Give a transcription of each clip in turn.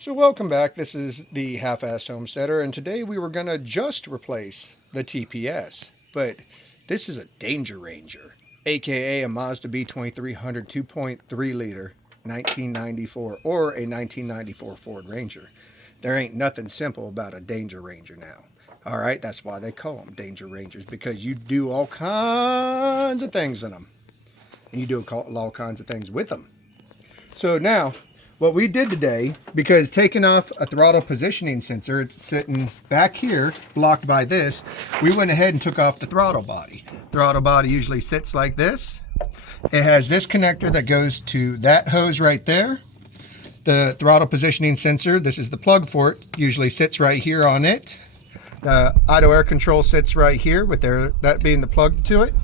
So welcome back. This is the Half-Ass Homesteader, and today we were going to just replace the TPS, but this is a Danger Ranger, aka a Mazda b2300 2.3 liter 1994 or a 1994 Ford Ranger. There ain't nothing simple about a Danger Ranger now. All right, that's why they call them Danger Rangers, because you do all kinds of things in them, and you do all kinds of things with them. So now, what we did today, because taking off a throttle positioning sensor, it's sitting back here, blocked by this, we went ahead and took off the throttle body. Throttle body usually sits like this. It has this connector that goes to that hose right there. The throttle positioning sensor, this is the plug for it, usually sits right here on it. The auto air control sits right here, with that being the plug to it.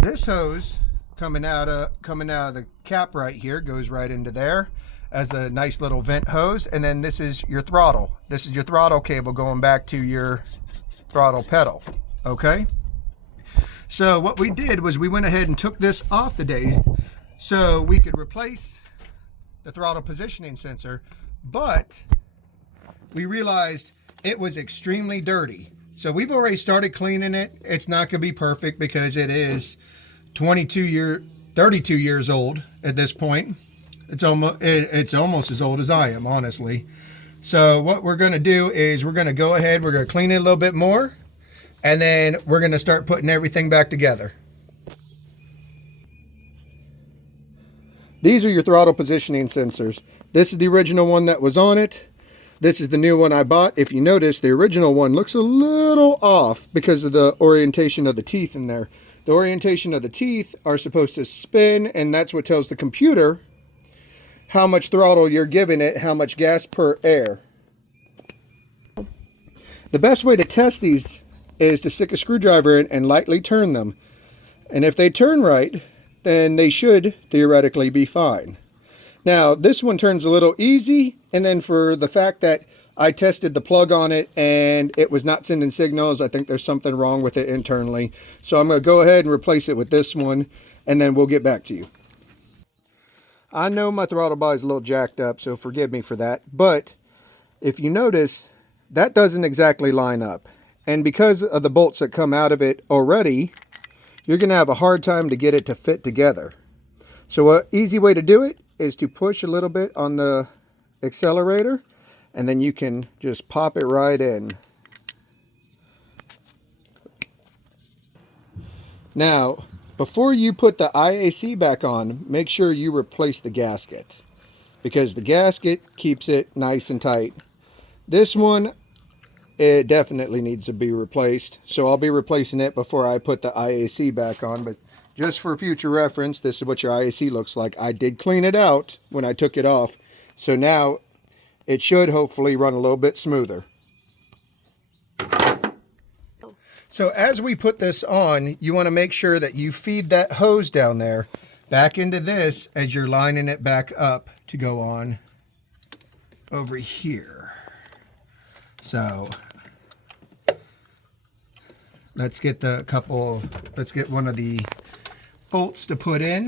This hose coming out of the cap right here goes right into there as a nice little vent hose, and then this is your throttle. This is your throttle cable going back to your throttle pedal. Okay, so what we did was we went ahead and took this off today so we could replace the throttle positioning sensor, but we realized it was extremely dirty. So we've already started cleaning it. It's not going to be perfect because it is 32 years old at this point. It's almost as old as I am, honestly. So what we're going to do is we're going to go ahead, we're going to clean it a little bit more, and then we're going to start putting everything back together. These are your throttle positioning sensors. This is the original one that was on it. This is the new one I bought. If you notice, the original one looks a little off because of the orientation of the teeth in there. The orientation of the teeth are supposed to spin, and that's what tells the computer how much throttle you're giving it, how much gas per air. The best way to test these is to stick a screwdriver in and lightly turn them. And if they turn right, then they should theoretically be fine. Now, this one turns a little easy, and then for the fact that I tested the plug on it and it was not sending signals, I think there's something wrong with it internally. So I'm going to go ahead and replace it with this one, and then we'll get back to you. I know my throttle body is a little jacked up, so forgive me for that. But if you notice, that doesn't exactly line up. And because of the bolts that come out of it already, you're going to have a hard time to get it to fit together. So an easy way to do it is to push a little bit on the accelerator, and then you can just pop it right in. Now, before you put the IAC back on, make sure you replace the gasket, because the gasket keeps it nice and tight. This one, it definitely needs to be replaced, so I'll be replacing it before I put the IAC back on. But just for future reference, this is what your IAC looks like. I did clean it out when I took it off, so now it should hopefully run a little bit smoother. So as we put this on, you want to make sure that you feed that hose down there back into this as you're lining it back up to go on over here. So let's get one of the bolts to put in.